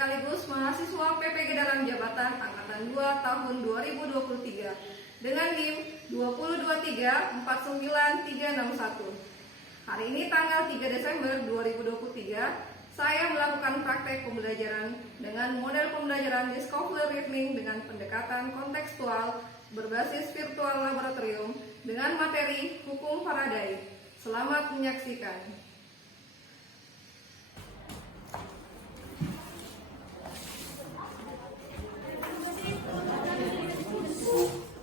sekaligus mahasiswa PPG dalam jabatan Angkatan 2 tahun 2023 dengan NIM 202349361. Hari ini tanggal 3 Desember 2023, saya melakukan praktek pembelajaran dengan model pembelajaran Discovery Learning dengan pendekatan kontekstual berbasis virtual laboratorium dengan materi hukum Faraday. Selamat menyaksikan.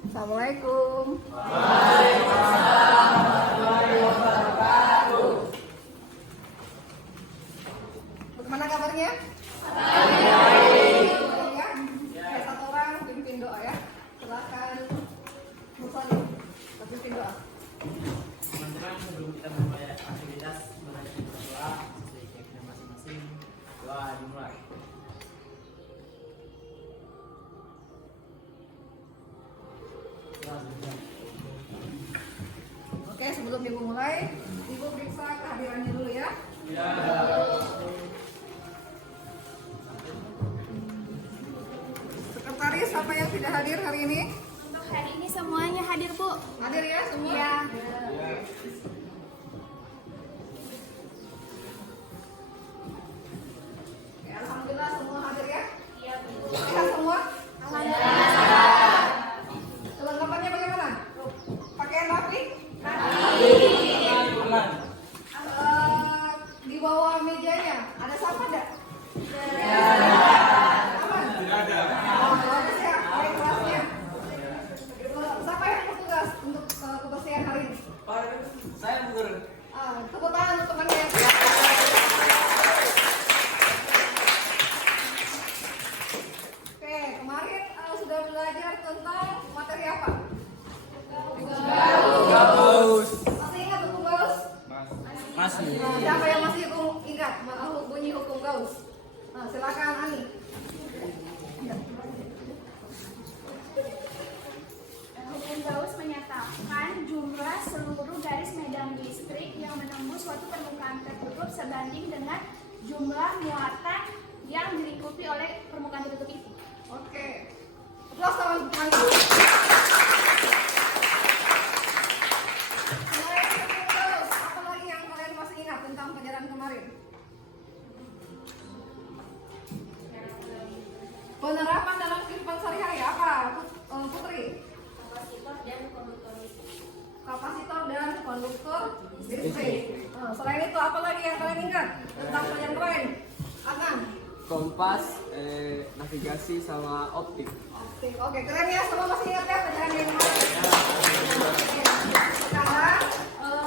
Assalamualaikum. Waalaikumsalam warahmatullahi wabarakatuh. Bagaimana kabarnya? Baik. Ya, satu orang pimpin doa ya. Silakan Musali, pimpin doa. Teman-teman, sebelum kita memulai aktivitas, mari kita berdoa sesuai keyakinan masing-masing. Doa dimulai. Oke, sebelum Ibu mulai, Ibu periksa kehadirannya dulu ya. Ya. Sekretaris, apa yang tidak hadir hari ini? Untuk hari ini semuanya hadir, Bu. Hadir ya semua? Iya. Oke, alhamdulillah semua hadir ya. Iya, Bu. Sehat semua? Alhamdulillah. Kelengkapannya bagaimana? Pakaian rapi? Aman. Di bawah mejanya ada sampah enggak? Aman? Tidak ada. Oh, bagus ya, baik kelasnya. Siapa yang bertugas untuk kebersihan hari ini? Saya Bu. Tepuk tangan untuk temannya. Oke, kemarin sudah belajar tentang materi apa? Gaus. Masih ingat hukum Gauss? Masih. Siapa yang masih ingat bunyi hukum Gauss? Silakan Ani. Hukum Gauss menyatakan jumlah seluruh garis medan listrik yang menembus suatu permukaan tertutup sebanding dengan jumlah muatan yang dilingkupi oleh permukaan tertutup itu. Oke. Aplaus teman-teman. Selain hukum Gauss, apa lagi yang kalian masih ingat tentang pelajaran kemarin? Penerapan dalam kehidupan sehari-hari apa, Putri? Kapasitor dan konduktor listrik. Selain itu apa lagi yang kalian ingat tentang pelajaran kemarin? Adnan. Kompas, navigasi sama optik. Oke, keren ya, semua masih ingat ya pelajaran yang kemarin. Oke. Sekarang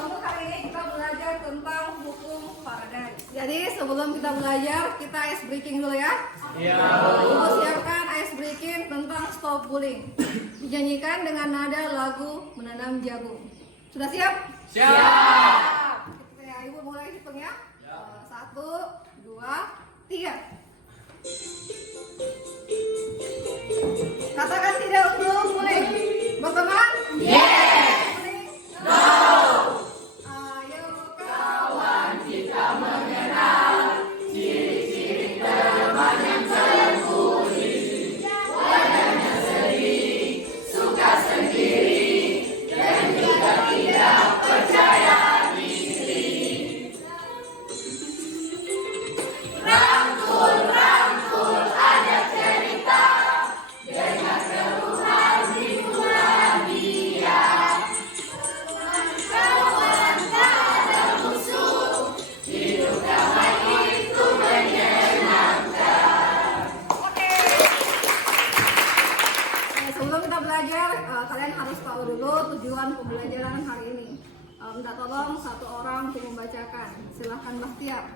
untuk hari ini kita belajar tentang hukum Faraday. Jadi sebelum kita belajar, kita ice breaking dulu ya. Iya. Ibu siapkan ice breaking tentang stop bullying. Dinyanyikan dengan nada lagu Menanam Jagung. Sudah siap? Siap. Ya, Ibu mulai hitung ya. 1, 2, 3. Katakan tidak untuk bullying. Berteman? Yes. No. Ayo kawan kita mengenal ciri-ciri teman yang terbully. Wajahnya sedih, suka sendiri, dan juga tidak percaya diri. Rangkul ada cerita dengan keluhan hiburan dia. Kawan tak ada musuh, hidup damai itu menyenangkan. Oke. Sebelum kita belajar, kalian harus tahu dulu tujuan pembelajaran hari ini. Minta tolong satu orang untuk membacakan. Silahkan Bahtiar.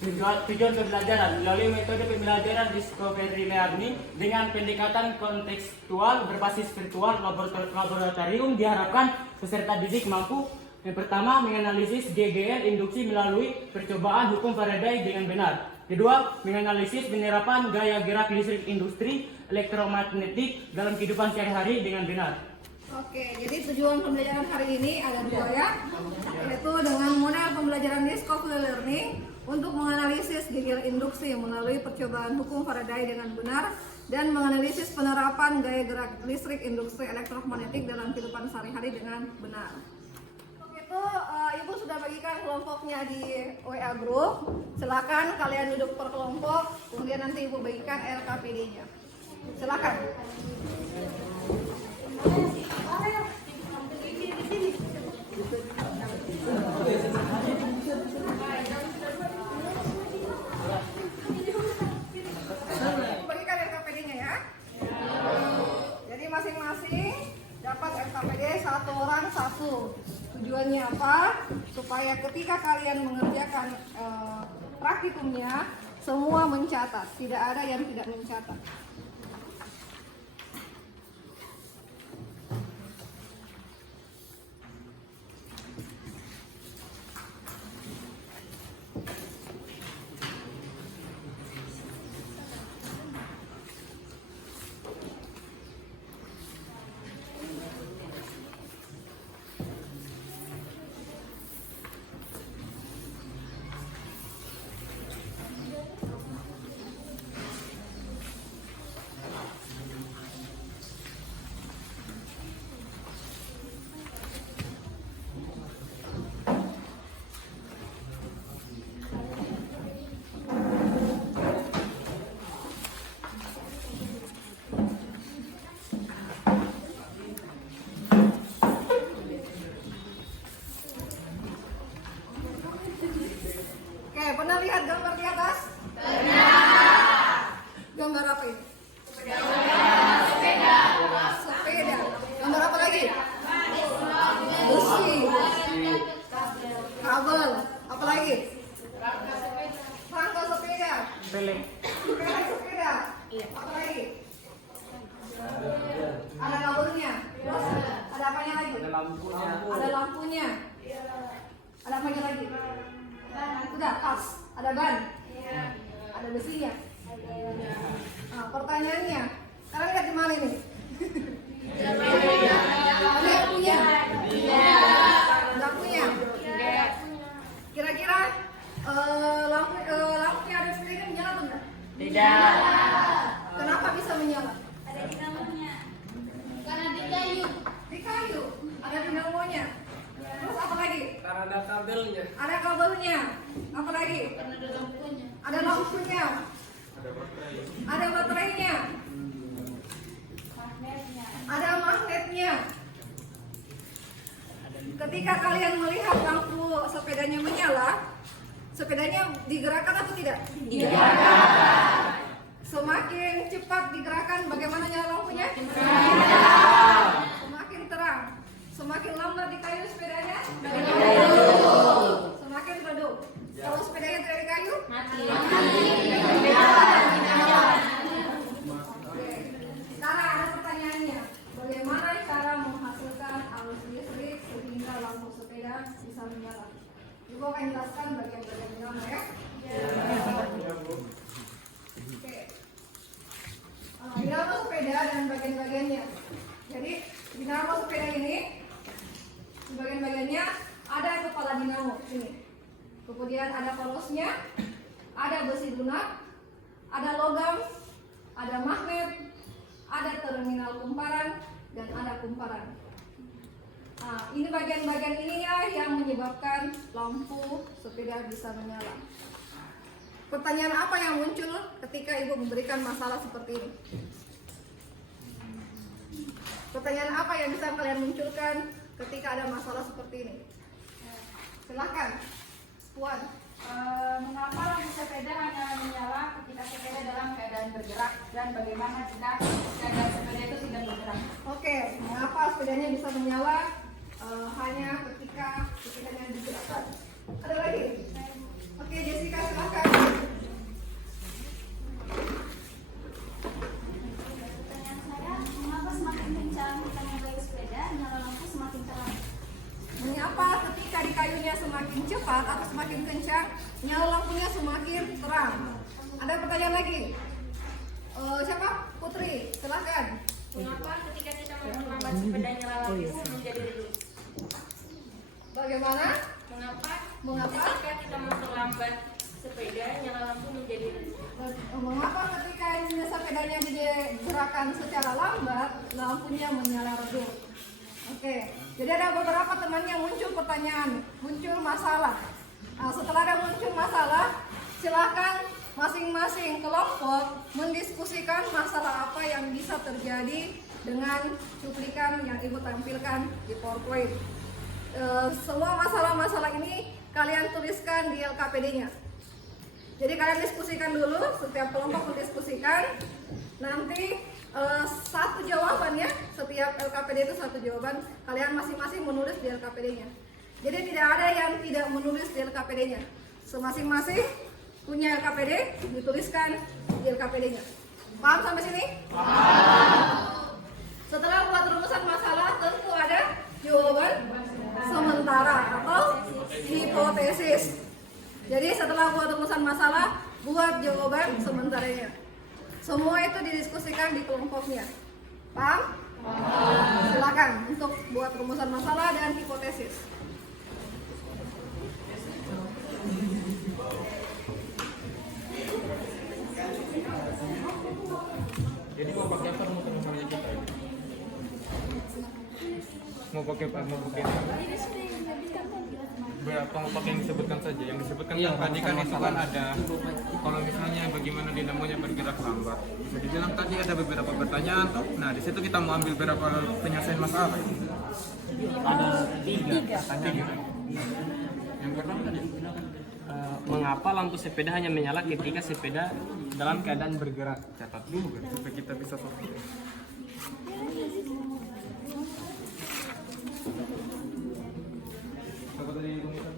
Tujuan pembelajaran melalui metode pembelajaran Discovery Learning dengan pendekatan kontekstual berbasis virtual laboratorium diharapkan peserta didik mampu yang pertama menganalisis GGL induksi melalui percobaan hukum Faraday dengan benar. Kedua, menganalisis penerapan gaya gerak listrik industri elektromagnetik dalam kehidupan sehari-hari dengan benar. Oke, jadi tujuan pembelajaran hari ini ada dua ya, yaitu dengan model pembelajaran Discovery Learning untuk menganalisis gaya induksi melalui percobaan hukum Faraday dengan benar dan menganalisis penerapan gaya gerak listrik industri elektromagnetik dalam kehidupan sehari-hari dengan benar. Untuk itu, Ibu sudah bagikan kelompoknya di WA Group. Silakan kalian duduk per kelompok, kemudian nanti Ibu bagikan LKPD-nya. Silakan. Bagikan LKPD-nya ya. Jadi masing-masing dapat LKPD satu orang satu. Tujuannya apa? Supaya ketika kalian mengerjakan praktikumnya, semua mencatat. Tidak ada yang tidak mencatat. Pernah lihat gambar di atas? Pernah. Gambar apa ini? Sepeda. Sepeda. Gambar apa lagi? Besi. Kabel. Apa lagi? Rangka sepeda. Peleng. Peleng sepeda. Apa lagi? Ada kabelnya. Terus ada apanya lagi? Ada lampunya. Ada lampunya. Ada apanya lagi? Udah, pas. Ada ban? Ada besinya? Nah, pertanyaannya, sekarang lihat di mana nih? Lampunya? Lampunya? Kira-kira lampunya ada sepeda menyala atau enggak? Tidak. Kenapa bisa menyala? Ada dinamonya. Karena di kayu. Di kayu? Ada dinamonya? Terus apa lagi? Karena ada kabelnya. Ada kabelnya. Apa lagi? Karena ada lampunya. Ada lampunya. Ada baterainya. Magnetnya. Ada magnetnya. Ketika kalian melihat lampu sepedanya menyala, sepedanya digerakkan atau tidak? Digerakkan. Semakin cepat digerakkan, bagaimana nyala lampunya? Semakin terang. Semakin lambat di kayu sepedanya? Semakin redup. Kalau sepedanya tidak di kayu? Mati. Oke. Sekarang ada pertanyaannya. Bagaimana cara menghasilkan arus listrik sehingga lampu sepeda bisa menyala? Ibu akan jelaskan bagian-bagian dinamo ya. Oke. Dinamo sepeda dan bagian-bagiannya. Jadi dinamo sepeda ini bagian-bagiannya ada kepala dinamo ini. Kemudian ada polosnya, ada besi lunak, ada logam, ada magnet, ada terminal kumparan, dan ada kumparan. Nah, ini bagian-bagian ininya yang menyebabkan lampu sepeda bisa menyala. Pertanyaan apa yang muncul ketika ibu memberikan masalah seperti ini? Pertanyaan apa yang bisa kalian munculkan ketika ada masalah seperti ini? Silahkan, Puan. Mengapa lampu sepeda hanya menyala ketika sepeda dalam keadaan bergerak dan bagaimana jika keadaan sepeda itu tidak bergerak? Oke, mengapa sepedanya bisa menyala hanya ketika sepedanya digerakkan? Ada lagi? Oke, Jessica silakan. Pertanyaan saya, mengapa semakin kencang kita membaik sepeda, nyala lampu semakin terang? Mengapa ketika di kayunya semakin cepat atau semakin kencang, nyala lampunya semakin terang? Ada pertanyaan lagi? Siapa? Putri, silakan. Mengapa ketika kita memperlambat sepeda nyala lampu menjadi redup? Bagaimana? Mengapa? Ketika kita mau terlambat sepeda, nyala lampu menjadi Mengapa ketika sepedanya digerakkan secara lambat, lampunya menyala redup? Oke, jadi ada beberapa teman yang muncul pertanyaan, muncul masalah. Nah, setelah ada muncul masalah, silakan masing-masing kelompok mendiskusikan masalah apa yang bisa terjadi dengan cuplikan yang Ibu tampilkan di PowerPoint. Semua masalah-masalah ini kalian tuliskan di LKPD-nya. Jadi kalian diskusikan dulu, setiap kelompok mendiskusikan. Nanti satu jawabannya, setiap LKPD itu satu jawaban. Kalian masing-masing menulis di LKPD-nya. Jadi tidak ada yang tidak menulis di LKPD-nya. Masing-masing punya LKPD, dituliskan di LKPD-nya. Paham sampai sini? Paham. Setelah buat rumusan masalah, tentu ada jawaban sementara atau hipotesis. Jadi setelah buat rumusan masalah, buat jawaban sementaranya. Semua itu didiskusikan di kelompoknya. Paham? Silakan untuk buat rumusan masalah dan hipotesis. Jadi mau pakai apa rumusan masalahnya kita? Mau pakai berapa? Mau pakai yang disebutkan saja. Yang disebutkan kan tadi kan itu kan ada. Kalau misalnya bagaimana dinamonya bergerak lambat, bisa dibilang tadi ada beberapa pertanyaan tuh. Nah di situ kita mau ambil beberapa penyelesaian masalah. Ada tiga. Yang pertama tadi Mengapa lampu sepeda hanya menyala ketika sepeda dalam keadaan bergerak? catat dulu kan supaya kita bisa fokus. Apa tadi rumusan?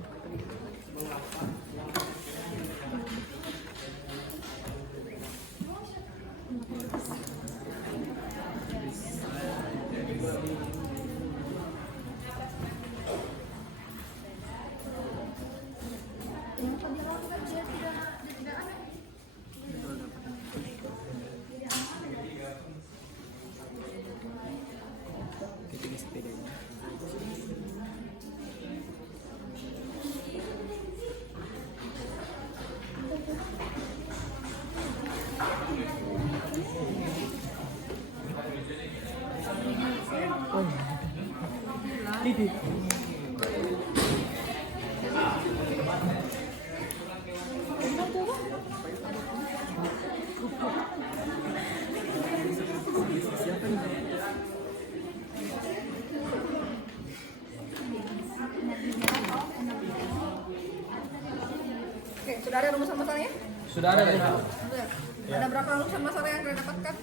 Oke, sudah ada rumusan masalahnya? Sudah ada ya? Sudah. Ada berapa rumusan masalah yang kalian dapatkan?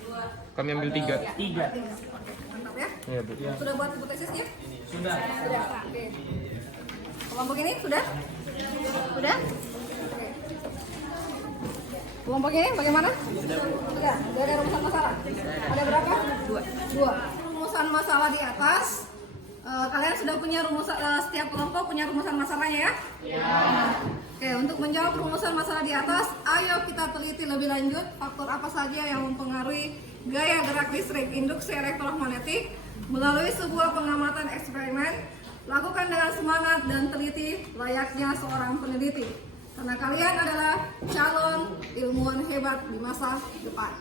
Kami ambil 3. Tiga. Oke, mantap ya. Iya Bu. Sudah buat hipotesisnya? Sudah. Sudah. Oke. Kelompok ini sudah? Sudah? Oke. Kelompok ini bagaimana? Sudah. Sudah ada rumusan masalah? Ada berapa? Dua. Rumusan masalah di atas. Kalian sudah punya rumusan, setiap kelompok punya rumusan masalahnya ya? Iya. Oke, untuk menjawab rumusan masalah di atas, ayo kita teliti lebih lanjut faktor apa saja yang mempengaruhi gaya gerak listrik induksi elektromagnetik melalui sebuah pengamatan eksperimen. Lakukan dengan semangat dan teliti layaknya seorang peneliti. Karena kalian adalah calon ilmuwan hebat di masa depan.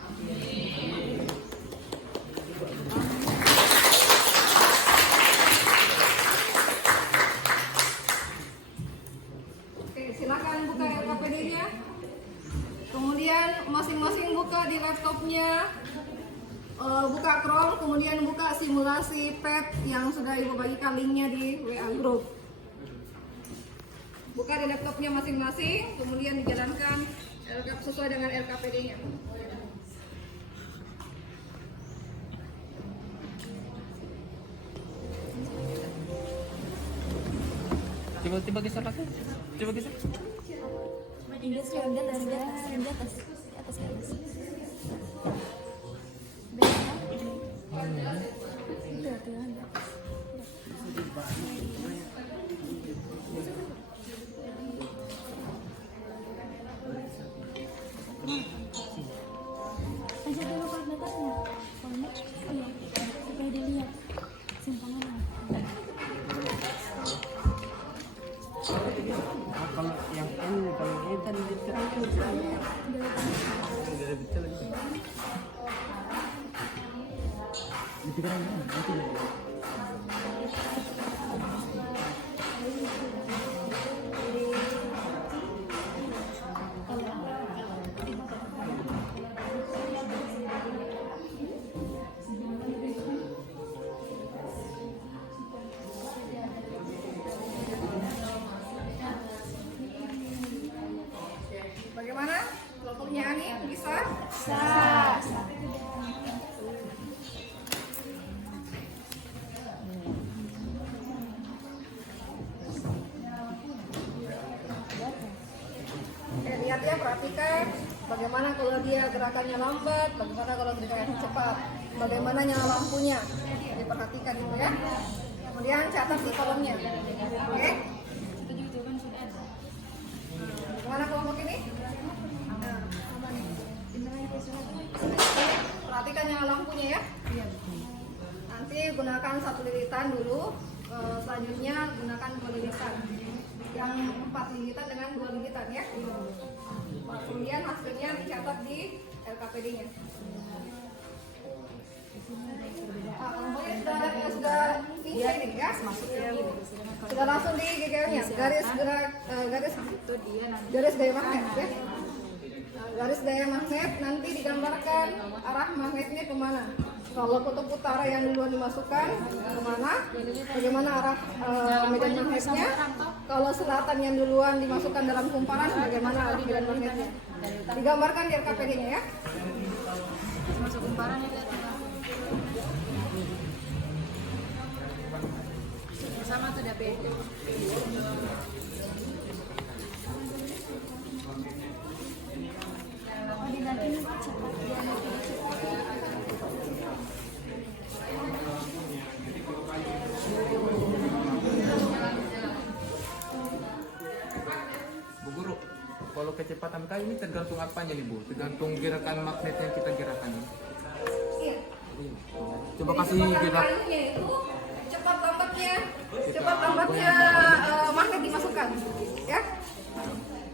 Oke, silakan buka LKPD-nya. Kemudian masing-masing buka di laptopnya. Buka Chrome, kemudian buka simulasi PET yang sudah Ibu bagikan linknya di WA Group. Buka di laptopnya masing-masing, kemudian dijalankan sesuai dengan LKPD-nya. Coba geser lagi. Coba geser. Di atas. Aja dulu koordinatnya. Koordinat, supaya dilihat simpangannya. Kalau yang ini kalau ini kan Bagaimana? Kelompoknya Ani bisa? Oke, lihat ya, perhatikan bagaimana kalau dia gerakannya lambat, bagaimana kalau gerakannya cepat, bagaimana nyala lampunya. Jadi perhatikan itu ya. Kemudian catat di kolomnya. Oke? Bagaimana kelompok ini? Perhatikan nyala lampunya ya. Nanti gunakan 1 lilitan dulu, selanjutnya gunakan 2 lilitan. Yang 4 lilitan dengan 2 lilitan ya. Kemudian hasilnya dicatat di LKPD-nya. Kelompoknya sudah ini ya, sudah langsung di GGL-nya, garis gaya magnet ya. Garis gaya magnet nanti digambarkan arah magnetnya kemana. Kalau kutub utara yang duluan dimasukkan kemana, bagaimana arah medan magnetnya. Kalau selatan yang duluan dimasukkan dalam kumparan, bagaimana arah medan magnetnya. Digambarkan di RKPD-nya ya. Masuk kumparan ya. Sama tuh DP. Bu Guru, kalau kecepatan kayu ini tergantung apanya nih Bu? Tergantung gerakan magnet yang kita gerakan. Iya. Coba Jadi kasih kecepatan gerak. kayunya itu cepat lambatnya magnet dimasukkan ya.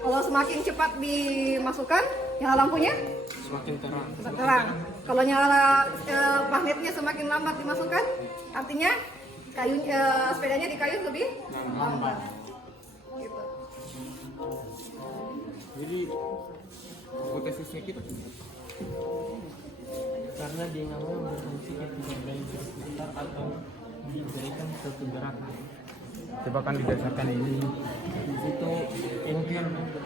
Kalau semakin cepat dimasukkan nyala lampunya Semakin terang. terang. Kalau nyala magnetnya semakin lambat dimasukkan, artinya sepedanya di kayu lebih lambat. Gitu. Jadi hipotesisnya kita karena dia nggak mau berfungsi ketika dari berputar atau diberikan suatu gerakan. coba kan didasarkan ini. Di situ mungkin untuk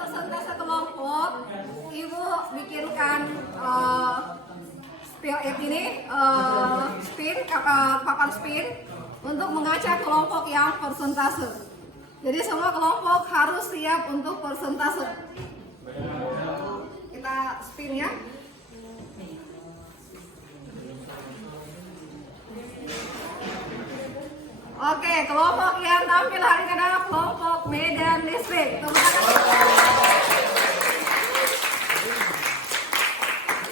persentase kelompok, Ibu bikinkan papan spin untuk mengacak kelompok yang persentase. Jadi semua kelompok harus siap untuk persentase. Kita spin ya. Oke, kelompok yang tampil hari ini adalah kelompok Medan Listrik. Tepuk tangan.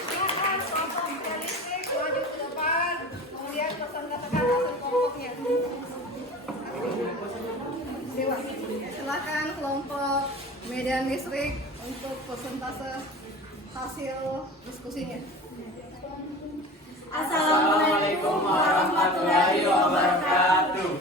Silakan kelompok Medan Listrik maju ke depan, kemudian presentasikan hasil kelompoknya. Dewa, silakan kelompok Medan Listrik untuk persentase hasil diskusinya. Assalamualaikum warahmatullahi wabarakatuh.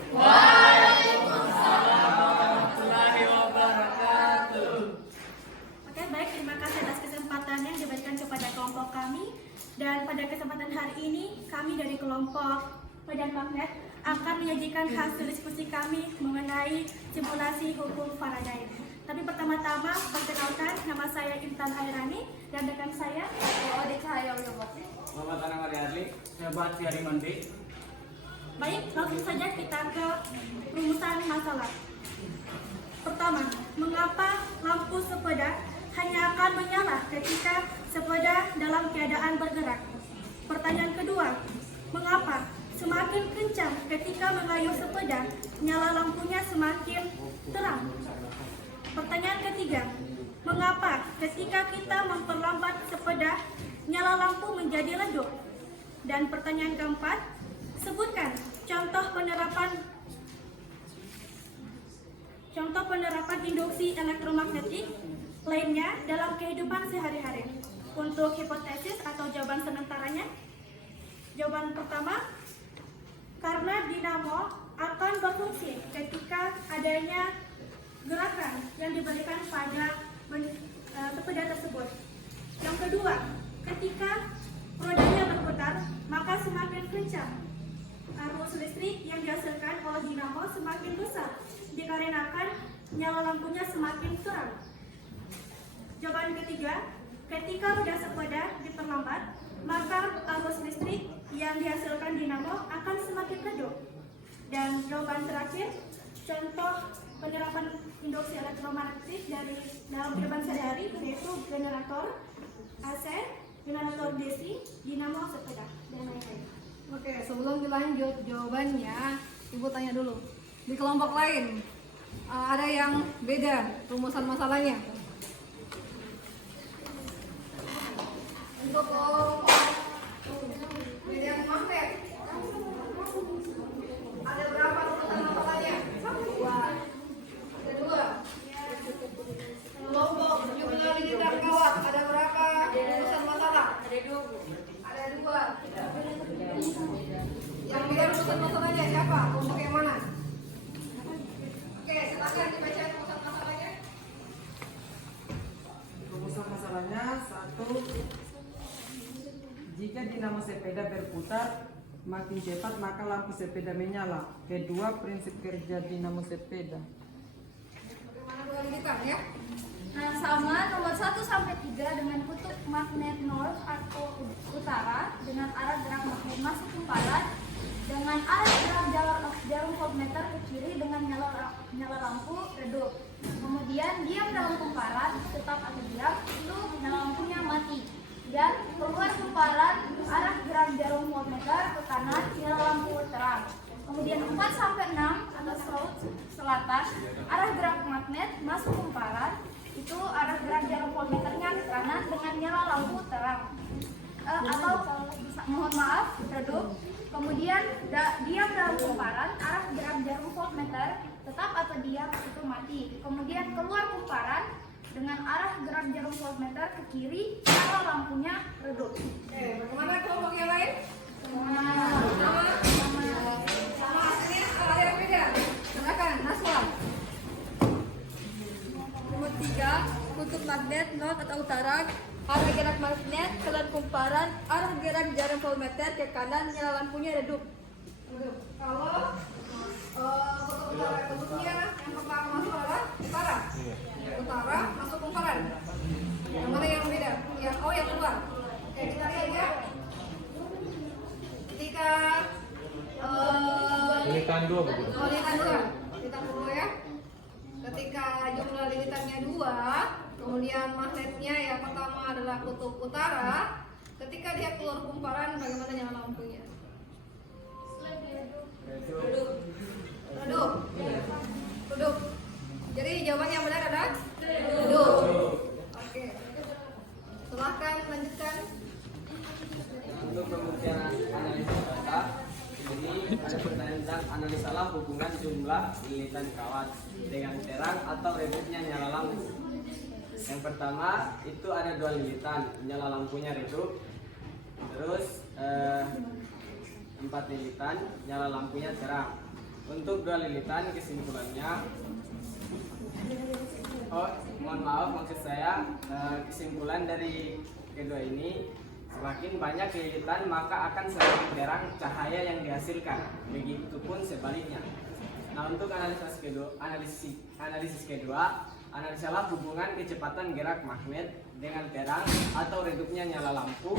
Oke, baik, terima kasih atas kesempatan yang diberikan kepada kelompok kami. Dan pada kesempatan hari ini kami dari kelompok Medan Magnet akan menyajikan hasil diskusi kami mengenai simulasi hukum Faraday. Tapi pertama-tama, perkenalkan, nama saya Intan Airani dan rekan saya Ode Cahaya Wiyoboksi. Muhammad Anang Ariadli, saya Batsi Harimandi. Baik, langsung saja kita ke rumusan masalah. Pertama, mengapa lampu sepeda hanya akan menyala ketika sepeda dalam keadaan bergerak? Pertanyaan kedua, mengapa semakin kencang ketika mengayuh sepeda, nyala lampunya semakin terang? Pertanyaan ketiga, mengapa ketika kita memperlambat sepeda, nyala lampu menjadi redup? Dan pertanyaan keempat, sebutkan contoh penerapan induksi elektromagnetik lainnya dalam kehidupan sehari-hari. Untuk hipotesis atau jawaban sementaranya, jawaban pertama, karena dinamo akan berfungsi ketika adanya gerakan yang diberikan pada sepeda tersebut. Yang kedua, ketika rodanya berputar, maka semakin kencang arus listrik yang dihasilkan oleh dinamo semakin besar, dikarenakan nyala lampunya semakin terang. Jawaban ketiga, ketika roda sepeda diperlambat, maka arus listrik yang dihasilkan dinamo akan semakin redup. Dan jawaban terakhir, contoh penerapan induksi elektromagnetik dari dalam kehidupan sehari yaitu generator AC, generator DC, dinamo sepeda, dan lain-lain. Oke, sebelum dilanjut jawabannya, Ibu tanya dulu. Di kelompok lain, ada yang beda rumusan masalahnya? Untuk kelompok medan magnet, ada berapa rumusan masalahnya? Ada dua. Kelompok jumlah lingkar kawat, ada berapa rumusan masalah? Ada 2, Bu. Ada dua. Yang beda rumusan masalahnya siapa? Kelompok yang mana? Oke, silakan dibaca rumusan masalahnya. Rumusan masalahnya 1. Jika dinamo sepeda berputar makin cepat maka lampu sepeda menyala. Kedua, prinsip kerja dinamo sepeda. Bagaimana dualitas ya? Nah, sama nomor 1 sampai 3 dengan kutub magnet north atau utara dengan arah gerak magnet masuk kumparan dengan arah gerak jarum voltmeter ke kiri dengan nyala lampu redup. Kemudian diam dalam kumparan tetap atau diam itu nyala lampunya mati. Dan keluar kumparan arah gerak jarum voltmeter ke kanan nyala lampu terang. Kemudian 4 sampai 6 atau south selatan arah gerak magnet masuk kumparan itu arah gerak jarum voltmeternya ke kanan dengan nyala lampu terang atau mohon maaf redup. Kemudian diam dalam kumparan arah gerak jarum voltmeter tetap atau diam itu mati. Kemudian keluar kumparan dengan arah gerak jarum voltmeter ke kiri nyala lampunya redup. Oke, bagaimana kelompok yang lain? Sama. Sama hasilnya ada yang beda. Silakan, Naswa. Nomor 3, kutub magnet north atau utara, arah gerak magnet keluar kumparan, arah gerak jarum voltmeter ke kanan, nyala lampunya redup. Kalau kutub utara kutubnya yang pertama masuk adalah utara. Utara masuk kumparan. Yang mana yang beda? Yang keluar. Oke, kita lihat ya. Ketika Lilitan 2, Bu. lilitan 2, kita dulu ya. Ketika jumlah lilitannya 2, kemudian magnetnya yang pertama adalah kutub utara. Ketika dia keluar kumparan, bagaimana nyala lampunya? Redup. Redup. Jadi jawaban yang benar adalah redup. Oke. Silahkan lanjutkan. Untuk pembuktian analisa data, ini tentang analisalah hubungan jumlah lilitan kawat dengan terang atau redupnya nyala lampu. Yang pertama itu ada 2 lilitan, nyala lampunya redup. Terus 4 lilitan, nyala lampunya terang. Untuk 2 lilitan kesimpulannya, mohon maaf maksud saya kesimpulan dari kedua ini Semakin banyak lilitan maka akan semakin terang cahaya yang dihasilkan. Begitupun sebaliknya. Nah, untuk analisis kedua, analisalah hubungan kecepatan gerak magnet dengan terang atau redupnya nyala lampu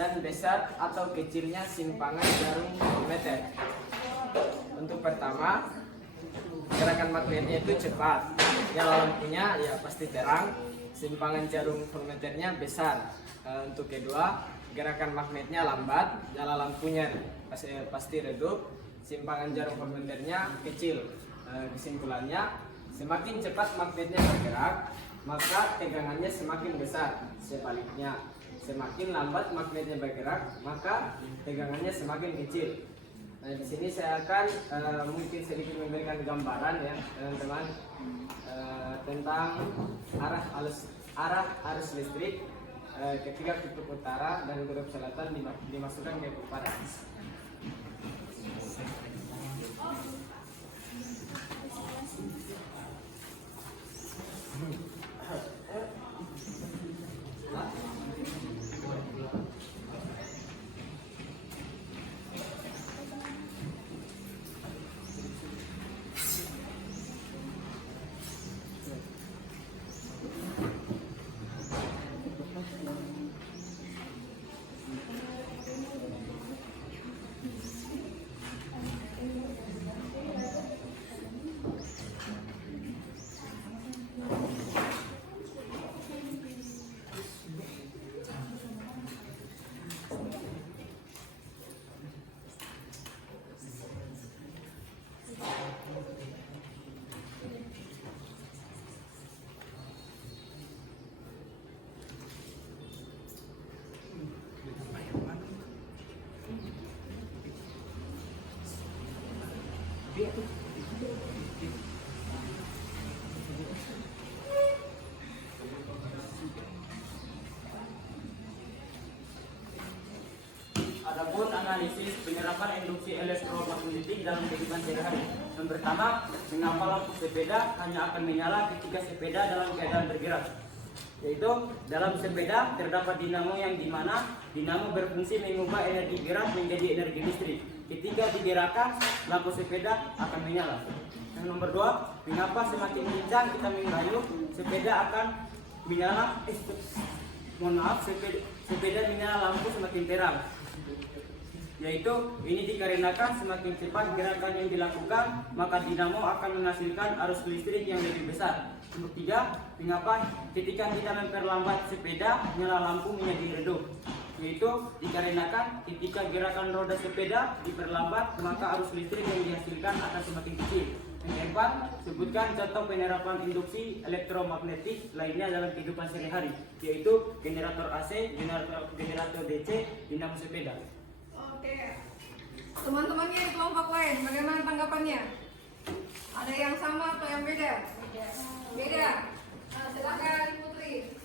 dan besar atau kecilnya simpangan jarum voltmeter. Untuk pertama, gerakan magnetnya itu cepat, nyala lampunya ya pasti terang, simpangan jarum voltmeternya besar. Untuk kedua, gerakan magnetnya lambat, nyala lampunya pasti redup, simpangan jarum voltmeternya kecil. Kesimpulannya, semakin cepat magnetnya bergerak, maka tegangannya semakin besar. Sebaliknya, semakin lambat magnetnya bergerak, maka tegangannya semakin kecil. Nah, di sini saya akan mungkin sedikit memberikan gambaran ya teman-teman tentang arah arus listrik ketika kutub utara dan kutub selatan dimasukkan ke kumparan. Adapun analisis penyerapan induksi elektromagnetik dalam kehidupan sehari-hari. Yang pertama, mengapa lampu sepeda hanya akan menyala ketika sepeda dalam keadaan bergerak? Yaitu dalam sepeda terdapat dinamo yang dimana dinamo berfungsi mengubah energi gerak menjadi energi listrik. Ketika digerakkan, lampu sepeda akan menyala. Yang nomor 2, mengapa semakin kencang kita mengayuh, sepeda akan menyala? Sepeda menyala lampu semakin terang. Yaitu ini dikarenakan semakin cepat gerakan yang dilakukan, maka dinamo akan menghasilkan arus listrik yang lebih besar. Nomor 3, mengapa ketika kita memperlambat sepeda, nyala lampu menjadi redup? Yaitu dikarenakan ketika gerakan roda sepeda diperlambat, maka arus listrik yang dihasilkan akan semakin kecil. Yang keempat, sebutkan contoh penerapan induksi elektromagnetik lainnya dalam kehidupan sehari-hari, yaitu generator AC, generator DC, dinamo sepeda. Oke, teman-temannya di kelompok lain, bagaimana tanggapannya? Ada yang sama atau yang beda? Beda. Nah, silakan Putri.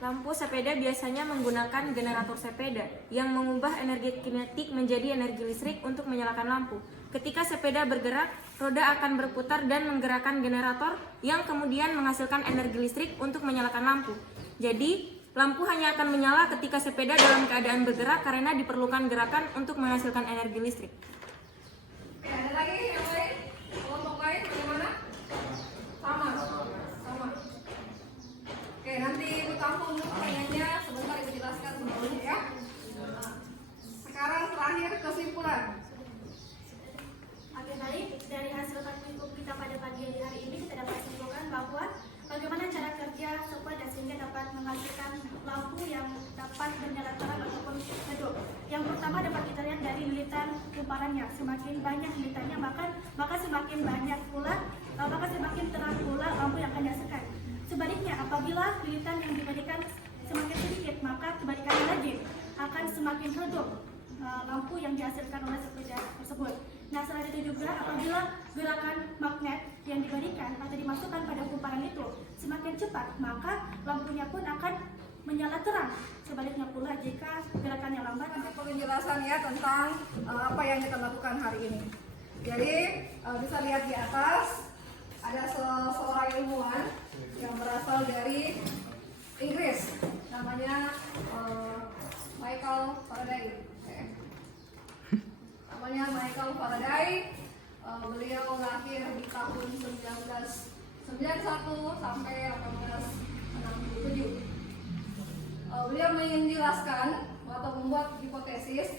Lampu sepeda biasanya menggunakan generator sepeda yang mengubah energi kinetik menjadi energi listrik untuk menyalakan lampu. Ketika sepeda bergerak, roda akan berputar dan menggerakkan generator yang kemudian menghasilkan energi listrik untuk menyalakan lampu. Jadi, lampu hanya akan menyala ketika sepeda dalam keadaan bergerak karena diperlukan gerakan untuk menghasilkan energi listrik. Oke, ada lagi yang lain? Kelompok lain bagaimana? Sama. Oke, nanti Ibu tampung pertanyaannya sebentar Ibu jelaskan sebelumnya ya. Nah, sekarang terakhir kesimpulan. Oke, baik. Dari hasil praktikum kita pada pagi hari ini kita dapat simpulkan bahwa bagaimana cara kerja sepeda sehingga dapat menghasilkan lampu yang dapat menyala terang ataupun redup. Yang pertama dapat kita lihat dari lilitan kumparannya. Semakin banyak lilitannya maka semakin terang pula lampu yang akan dihasilkan. Sebaliknya, apabila lilitan yang diberikan semakin sedikit, maka kebalikannya lagi akan semakin redup lampu yang dihasilkan oleh sepeda tersebut. Nah, selain itu juga apabila gerakan magnet yang diberikan atau dimasukkan pada kumparan itu semakin cepat, maka lampunya pun akan menyala terang. Sebaliknya pula jika gerakannya lambat. Nanti penjelasan ya tentang apa yang kita lakukan hari ini. Jadi bisa lihat di atas ada seorang ilmuwan yang berasal dari Inggris, namanya Michael Faraday. Oke. Namanya Michael Faraday. Beliau lahir di tahun 1991 sampai 1867. Beliau menjelaskan atau membuat hipotesis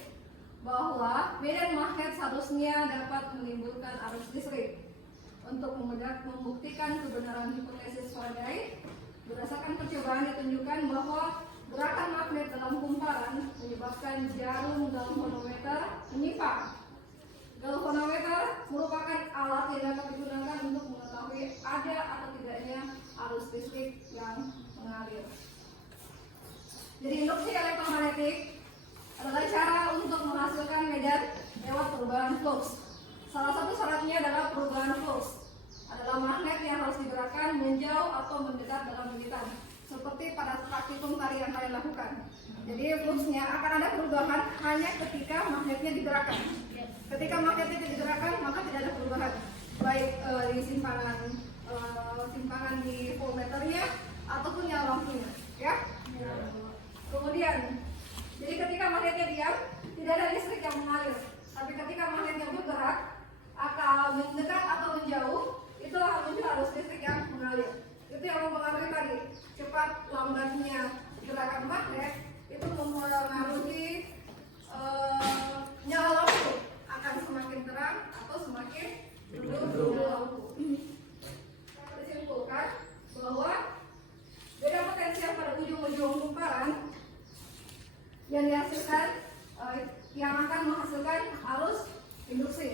bahwa medan magnet seharusnya dapat menimbulkan arus listrik. Untuk membuktikan kebenaran hipotesis Faraday, berdasarkan percobaan ditunjukkan bahwa gerakan magnet dalam kumparan menyebabkan jarum galvanometer menyimpang. Galvanometer merupakan alat yang dapat digunakan untuk mengetahui ada atau tidaknya arus listrik yang mengalir. Jadi induksi elektromagnetik adalah cara untuk menghasilkan medan lewat perubahan flux. Salah satu syaratnya adalah perubahan flux adalah magnet yang harus digerakkan menjauh atau mendekat dalam militan, seperti pada praktikum tadi yang kalian lakukan. Jadi fluxnya akan ada perubahan hanya ketika magnetnya digerakkan. Ketika magnetnya digerakkan maka tidak ada perubahan, baik di simpangan di voltmeternya ataupun nyala lampunya, ya. Kemudian, jadi ketika magnetnya diam, tidak ada listrik yang mengalir. Tapi ketika magnetnya bergerak, akan mendekat atau menjauh, itu akan muncul arus listrik yang mengalir. Itu yang mempengaruhi tadi, cepat lambatnya gerakan magnet itu mempengaruhi nyala lampu akan semakin terang atau semakin redup lampu. Disimpulkan bahwa beda potensial pada ujung-ujung kumparan yang dihasilkan yang akan menghasilkan arus induksi.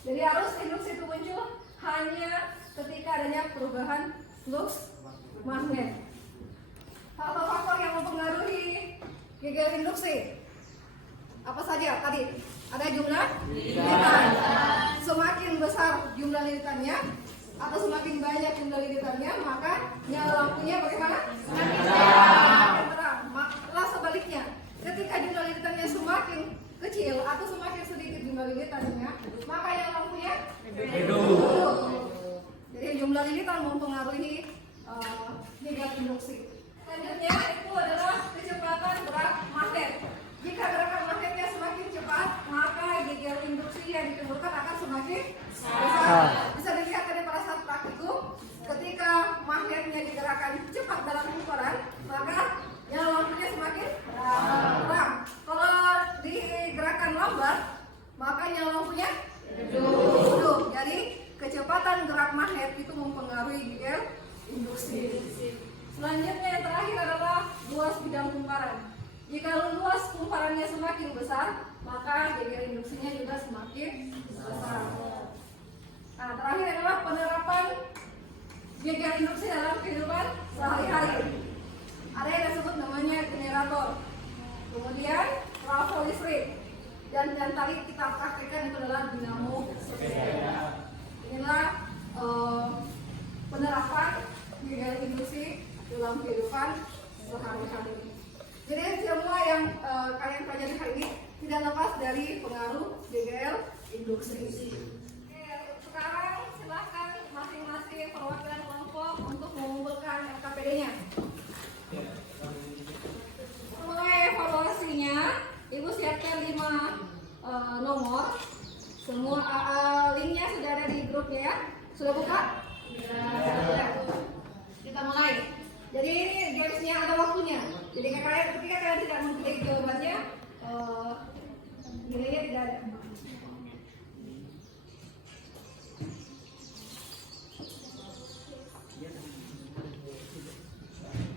Jadi arus induksi itu muncul hanya ketika adanya perubahan flux magnet. Faktor-faktor yang mempengaruhi gejala induksi apa saja tadi? Ada jumlah lilitan. Semakin besar jumlah lilitannya atau semakin banyak jumlah lilitannya, maka nyala lampunya bagaimana? Semakin terang. Malah sebaliknya, ketika jumlah lilitannya semakin kecil atau semakin sedikit jumlah lilitannya, maka nyala lampunya redup. Jadi jumlah lilitan mempengaruhi gejala induksi. Selanjutnya itu adalah kecepatan gerak magnet. Jika gerakan magnetnya semakin cepat, maka gejala induksi yang ditimbulkan akan semakin besar. Bisa dilihat dari pada saat praktikum, ketika magnetnya digerakkan cepat dalam kumparan, maka nyala lampunya semakin terang. Kalau digerakkan lambat, maka nyala lampunya redup. Jadi kecepatan gerak magnet itu mempengaruhi gejala induksi. Selanjutnya yang terakhir adalah luas bidang kumparan. Jika luas kumparannya semakin besar, maka gejala induksinya juga semakin besar. Nah, terakhir adalah penerapan gejala induksi dalam kehidupan sehari-hari. Ada yang disebut namanya generator, kemudian trafo listrik, dan tadi kita praktekkan itu adalah dinamo sepeda. Inilah penerapan gejala induksi dalam kehidupan sehari-hari. Jadi semua yang kalian pelajari hari ini tidak lepas dari pengaruh GGL induksi. Oke, sekarang silahkan masing-masing perwakilan kelompok untuk mengumpulkan LKPD-nya. Mulai evaluasinya, Ibu siapkan 5 nomor. Semua linknya sudah ada di grupnya ya. Sudah buka? Sudah. Kita mulai. Jadi ini gamesnya ada waktunya. Jadi ketika kalian tidak mengklik jawabannya, nilainya tidak ada.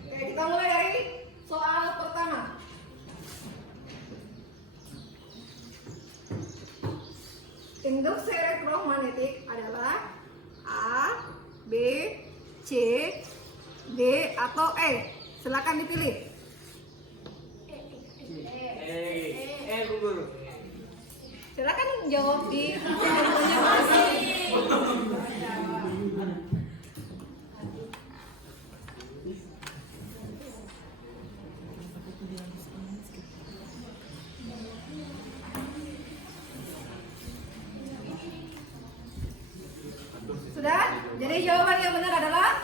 Oke, kita mulai dari soal pertama. Induksi elektromagnetik adalah A, B, C, D atau E. Silakan dipilih. Bu Guru. Silakan jawab di handphonenya masing. Sudah? Jadi jawaban yang benar adalah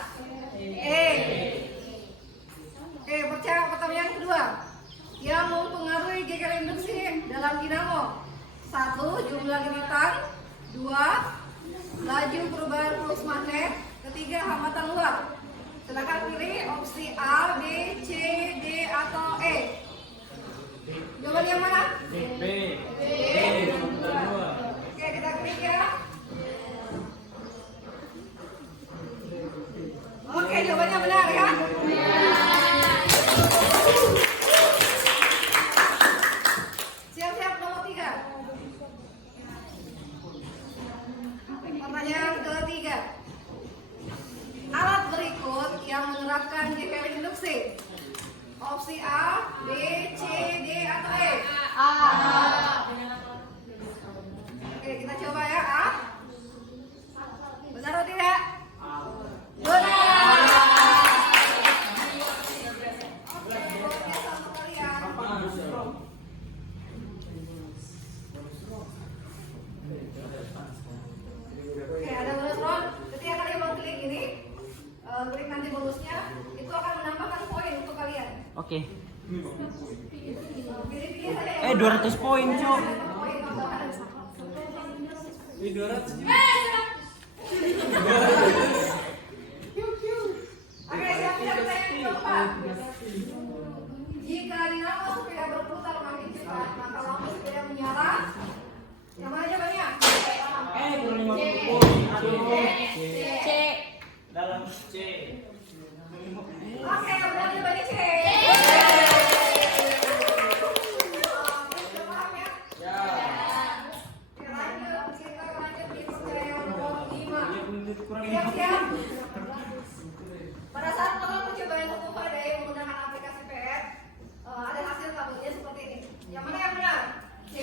E. Oke, pertanyaan kedua. Yang mempengaruhi GKL induksi dalam dinamo? 1. Jumlah linitan. 2. Laju perubahan flux magnet. 3. Hambatan luar. Silakan pilih opsi A, B, C, D, atau E. Jawaban yang mana? B. Oke, kita klik ya. Oke, jawabannya benar ya. Siap-siap nomor 3. Pertanyaan ketiga. Alat berikut yang menerapkan GKL induksi. Opsi A, B, C, D, atau E? A. Oke, kita coba ya. A. Benar atau tidak? Benar. Oke, satu kalian. Oke, ada bonus round. Ketika kalian mau klik ini, klik nanti bonusnya, itu akan menambahkan poin untuk kalian. Oke. Pilih-pilih saja yang 200 poin, Cok. poin tambahan. Oke, siap-siap saya coba. Jika dinamo sepeda berputar makin cepat, maka lampu sepeda menyala. Yang mana jawabannya? Kurang 50 poin. C. Dalam C. Oke, benar jawabannya C. Paham ya? Oke, lanjut. Kita lanjut di pertanyaan nomor 5. Siap-siap. Pada saat melakukan percobaan untuk Friday menggunakan aplikasi PS, ada hasil tabelnya seperti ini. Yang mana yang benar? C.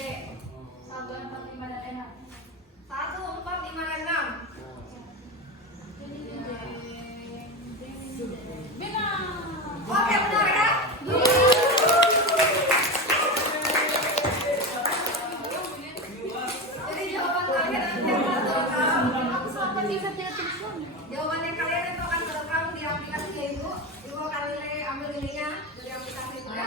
1, 4, 5, dan 6. 1, 4, 5, dan 6. Oke, benar ya? Jadi jawaban kalian nanti akan terekam. Jawabannya kalian itu akan terekam di aplikasinya Ibu. Ibu akan ambil nilainya dari aplikasi itu ya.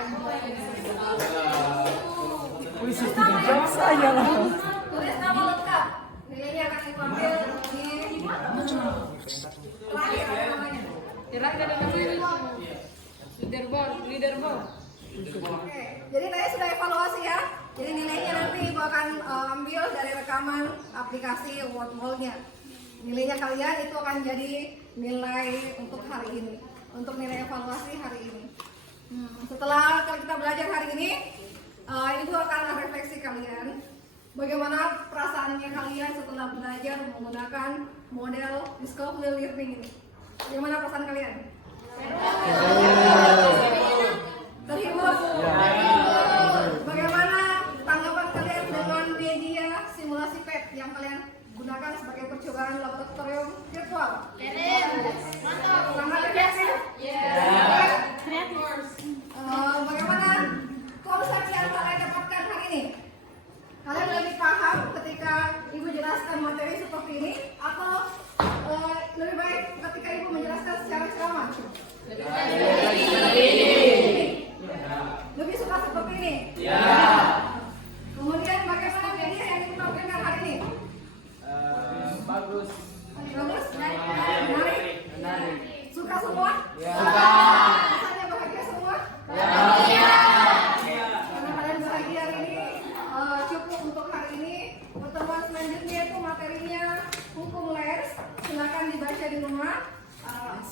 Tulis nama lengkap. Nilainya akan Ibu ambil di terakhir ada namanya. Leaderboard. Oke, jadi saya sudah evaluasi ya. Jadi nilainya nanti Ibu akan ambil dari rekaman aplikasi Wordmall-nya. Nilainya kalian itu akan jadi nilai untuk hari ini, untuk nilai evaluasi hari ini. Setelah kita belajar hari ini, Ibu akan refleksi kalian. Bagaimana perasaannya kalian setelah belajar menggunakan model Discovery Learning ini? Bagaimana perasaan kalian? Terhibur? Bagaimana tanggapan kalian dengan media simulasi PET yang kalian gunakan sebagai percobaan laboratorium virtual? Sangat efektif? Bagaimana konsep yang kalian dapatkan hari ini? Kalian lebih paham ketika Ibu jelaskan materi seperti ini atau lebih baik ketika Ibu menjelaskan secara ceramah? Lebih suka seperti ini? Ya. Kemudian bagaimana media yang Ibu tampilkan hari ini? Bagus. Bagus? Menarik? Suka semua? Ya. Rasanya bahagia semua? Ya. Karena kalian bahagia hari ini, cukup untuk hari ini. Pertemuan selanjutnya itu materinya hukum les. Silakan dibaca di rumah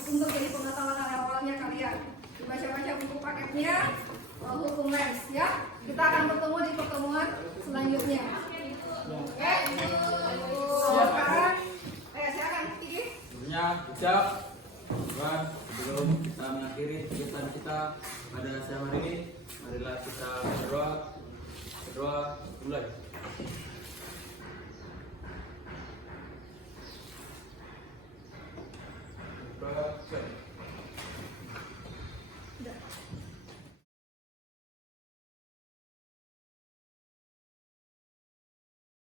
untuk jadi pengetahuan awalnya kalian. Dibaca-baca buku paketnya hukum les ya. Kita akan bertemu di pertemuan selanjutnya.